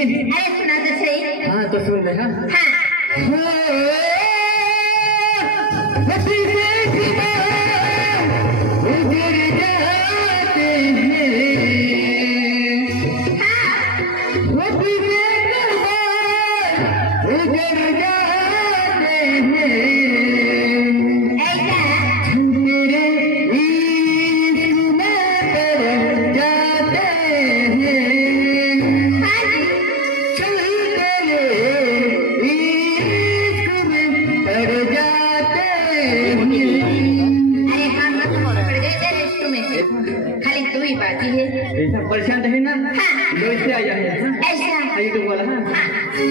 अरे सुना तो सही। हाँ तो सुन रहे हैं। हाँ खाली तू ही बाकी है। ऐसा परेशान है ना। हाँ। लो इससे आ जाए। ऐसा अभी तो बोला हाँ।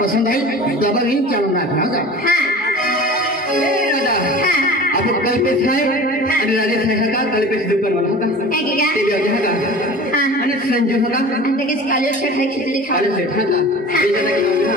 पसंद आई दबा ही चलना था अब कल्पेश खाए आणि राजेश का कल्पेश दुकान वाला होता ते भी होता आणि संजय होता आणि लगेच काले शेठ खिचडी खायला शेठ होता